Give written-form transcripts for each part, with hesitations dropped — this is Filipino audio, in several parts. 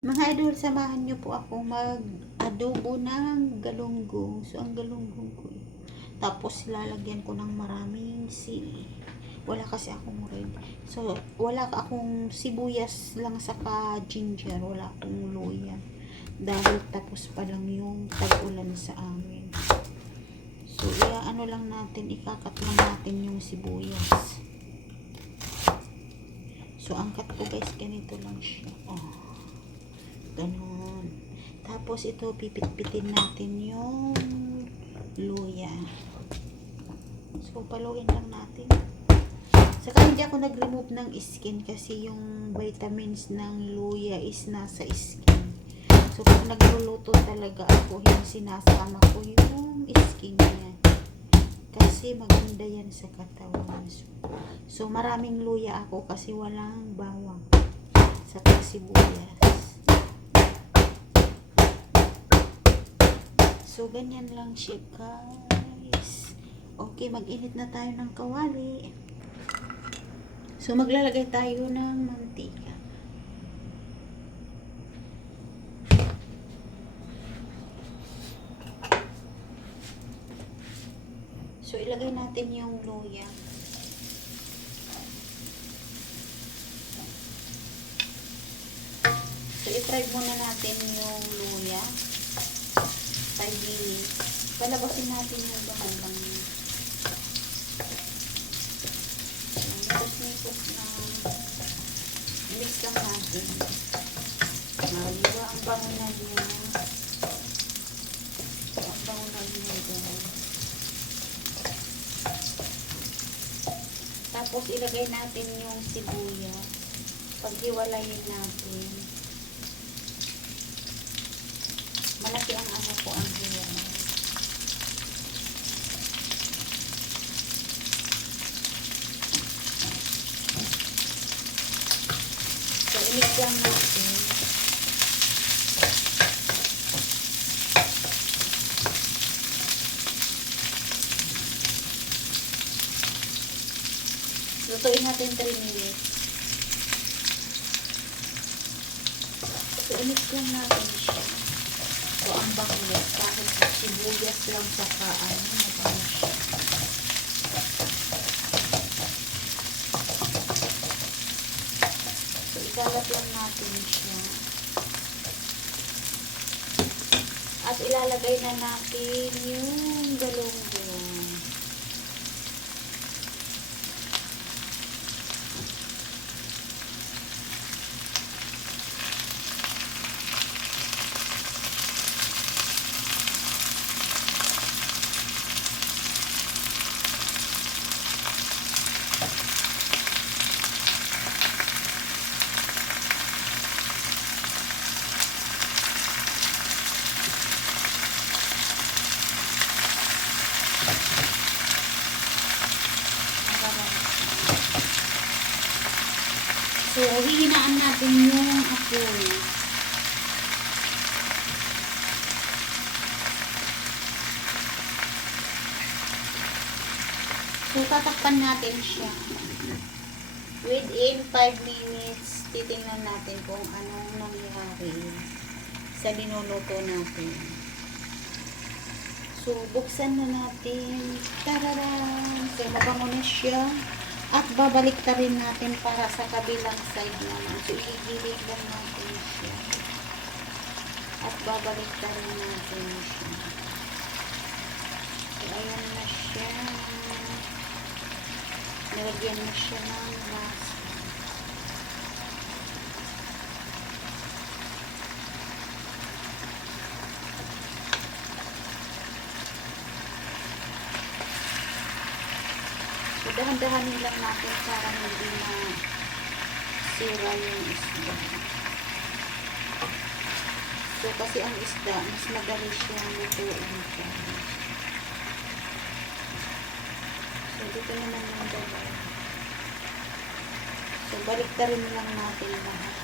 Mga idol, samahan niyo po ako mag-adobo ng galunggong. So, ang galunggong ko, tapos lalagyan ko ng maraming sili. Wala kasi akong red. So, wala akong sibuyas lang saka ginger. Wala akong luya. Dahil tapos pa lang yung tag-ulan sa amin. So, ano lang natin, ikakat lang natin yung sibuyas. So, ang cut ko guys, ganito lang siya. Oh. Ganun. Tapos ito, pipit-pitin natin yung luya. So, paluin lang natin. Saka hindi ako nag-remove ng skin kasi yung vitamins ng luya is nasa skin. So, pag nagluluto talaga ako, yung sinasama ko yung skin niya. Kasi maganda yan sa katawan. So, maraming luya ako kasi walang bawang. Saka sibuyas. So, ganyan lang siya, guys. Okay, mag-init na tayo ng kawali. So, maglalagay tayo ng mantika. So, ilagay natin yung luya. So, i-fry muna natin yung luya. 5 minutes. Palabasin natin yung bangalang. Mitos na mix lang natin. Maliwa ang bangunan niya. Ang bangunan niya dyan. Tapos ilagay natin yung sibuyas. Paghiwalayin natin. Malaki ang ano ko ang hiwalay. So, i-mix lang natin. Lutuin natin 3 minutes. So, i-mix lang natin siya. So, ang bangus. Kahit sibuyas lang sa kaan. Mabango siya. So, ikalat lang natin siya. At ilalagay na natin yung galunggong. So, hihinaan natin yung apoy. So, tatakpan natin siya. Within 5 minutes, titingnan natin kung anong nangyari sa linuluto natin. So, buksan na natin. Tararan! So, mabango na siya. At babalik ta rin natin para sa kabilang side naman. So, igilid lang natin siya. At babalik ta rin natin siya. So, ayan na siya. Nalagyan na siya ng lasa. So, dahan-dahanin lang natin para hindi na sira yung isda. So, kasi ang isda, mas madali siyang lutuin siya. So, dito naman yung dalawa. So, baliktarin lang natin lahat.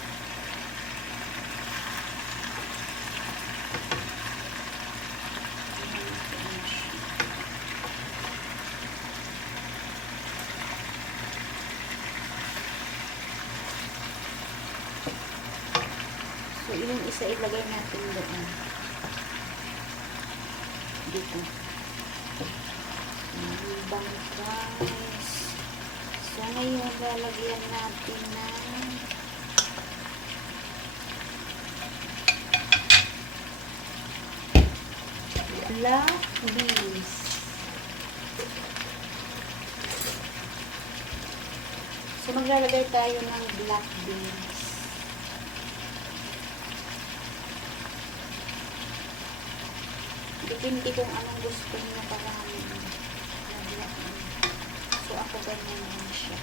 So, yung isa ilagay natin doon. Dito. Ang bango guys. So, ngayon lalagyan natin ng black beans. So, maglalagay tayo ng black beans. Depende kung anong gusto nyo karami na black beans. So, ako ganyan lang siya.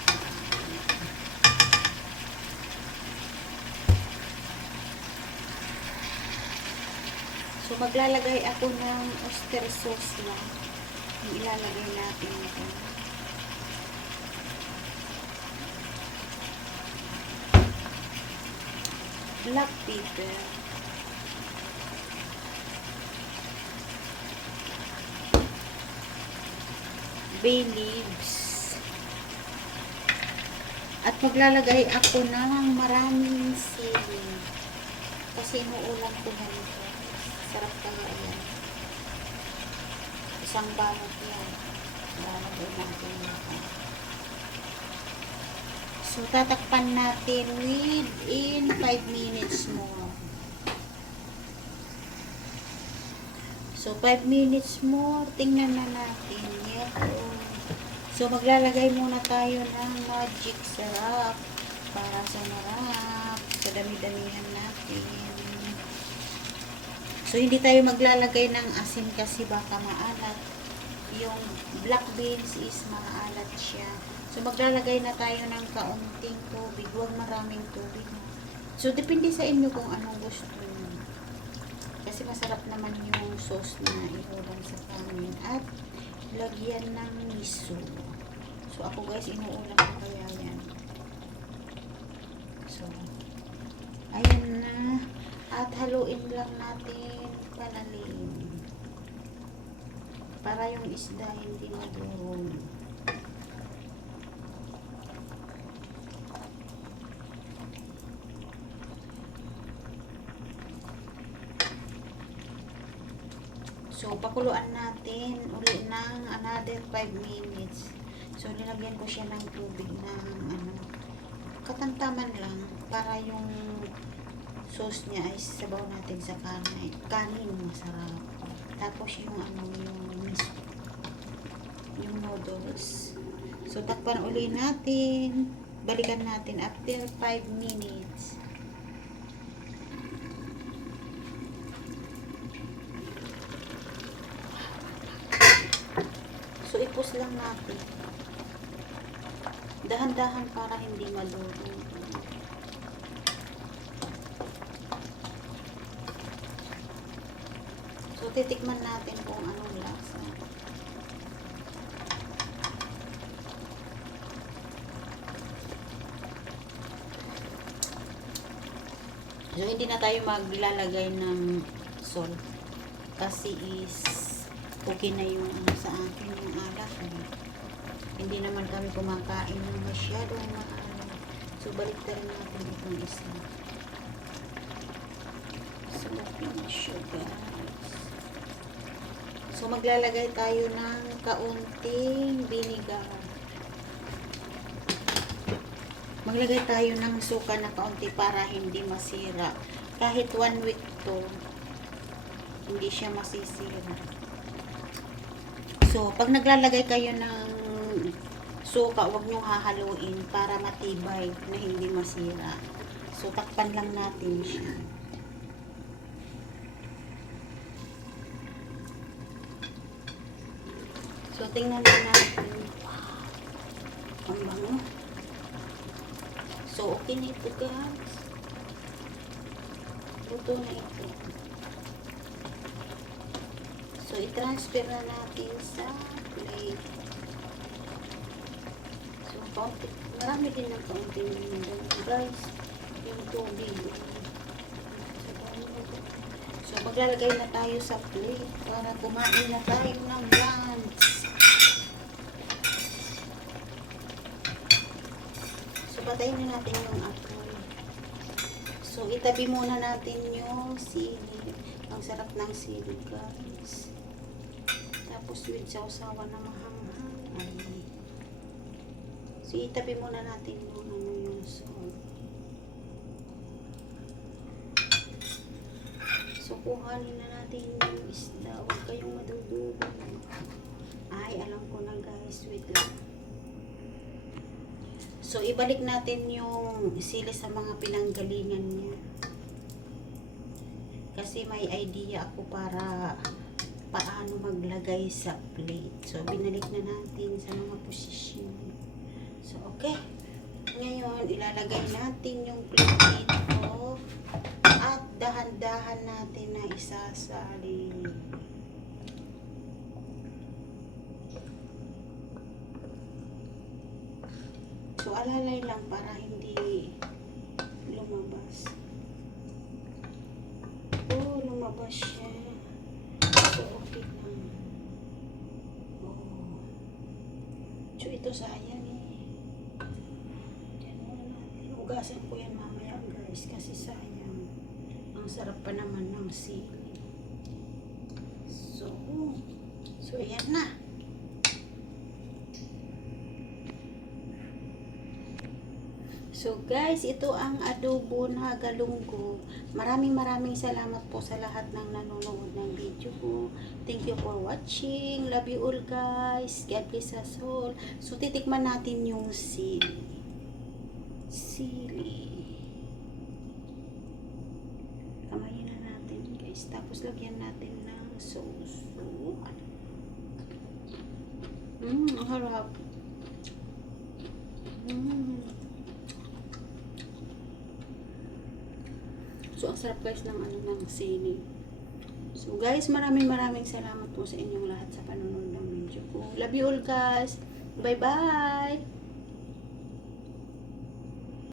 So, maglalagay ako ng oyster sauce lang. Yung ilalagay natin ito. Black pepper. Bay leaves. At maglalagay ako ng maraming sili. Kasi inuulam ko na nito. Sarap kaya yan. Isang balot yan. Lalagay natin ito. So, tatakpan natin within 5 minutes more. So, 5 minutes more. Tingnan na natin. Ito. So, maglalagay muna tayo ng magic syrup para sa marap. So, dami-damihan natin. So, hindi tayo maglalagay ng asin kasi baka maalat. Yung black beans is maalat siya. So, maglalagay na tayo ng kaunting tubig. Huwag maraming tubig. So, depende sa inyo kung anong gusto nyo. Kasi masarap naman yung sauce na iulam sa kanin. At, lagyan ng miso. So, ako guys, inuulam ko kaya yan. So, ayan na. At haluin lang natin palalim. Para yung isda hindi madurog. So, pakuluan natin uli ng another 5 minutes. So, nilagyan ko siya ng tubig ng katamtaman lang para yung sauce niya ay sabaw natin sa kanin masarap. Tapos yung yung noodles. So, takpan uli natin. Balikan natin after 5 minutes. So, ipos lang natin. Dahan-dahan para hindi malulog. So, titikman natin kung anong lasa. So, hindi na tayo maglalagay ng salt. Kasi is okay na yung sa akin yung alat. Hindi naman kami kumakain ng masyadong maalat. So, balik na rin natin itong isa. So, okay na siya guys. So, maglalagay tayo ng kaunting vinegar. Maglagay tayo ng suka na kaunti para hindi masira. Kahit 1 week to, hindi siya masisira. So, pag naglalagay kayo ng suka, huwag nyo hahaluin para matibay na hindi masira. So, takpan lang natin siya. So, tingnan na natin. Ang bango. So, okay na ito guys. Luto na ito. So, i-transfer na natin sa plate. So, kaunti. Marami din ng kaunting nindang. Guys, yung tubig. So, maglalagay na tayo sa plate para kumain na tayo ng lunch. So, patayin na natin yung apoy. So, itabi muna natin yung sili. Ang sarap ng sili, guys. Tapos, with sausawan na mahanghang. Ay. So, itabi muna natin yung salt. So, kuhanin na natin yung isda. Huwag kayong madudugo. Ay, alam ko na, guys. Wait lang. So, ibalik natin yung sili sa mga pinanggalingan niya. Kasi may idea ako para paano maglagay sa plate. So, binalik na natin sa mga posisyon. So, okay. Ngayon, ilalagay natin yung plate dito. At dahan-dahan natin na isasalin. So, alalay lang para hindi lumabas. Oh, lumabas siya. So, okay lang. Oh. So, ito sayang eh. Diyan muna natin. Ugasan ko yan mamaya, guys, kasi sayang. Ang sarap pa naman ng sili. So, yan na. So guys, ito ang adobo na galunggong. Maraming salamat po sa lahat ng nanonood ng video ko. Thank you for watching. Love you all, guys. God bless us all. So titikman natin yung sili. Kamayin na natin, guys. Tapos lagyan natin ng sauce. Ang harap. So, ang sarap, guys, ng sili. So, guys, maraming salamat po sa inyong lahat sa panonood ng video ko. Love you all, guys. Bye-bye!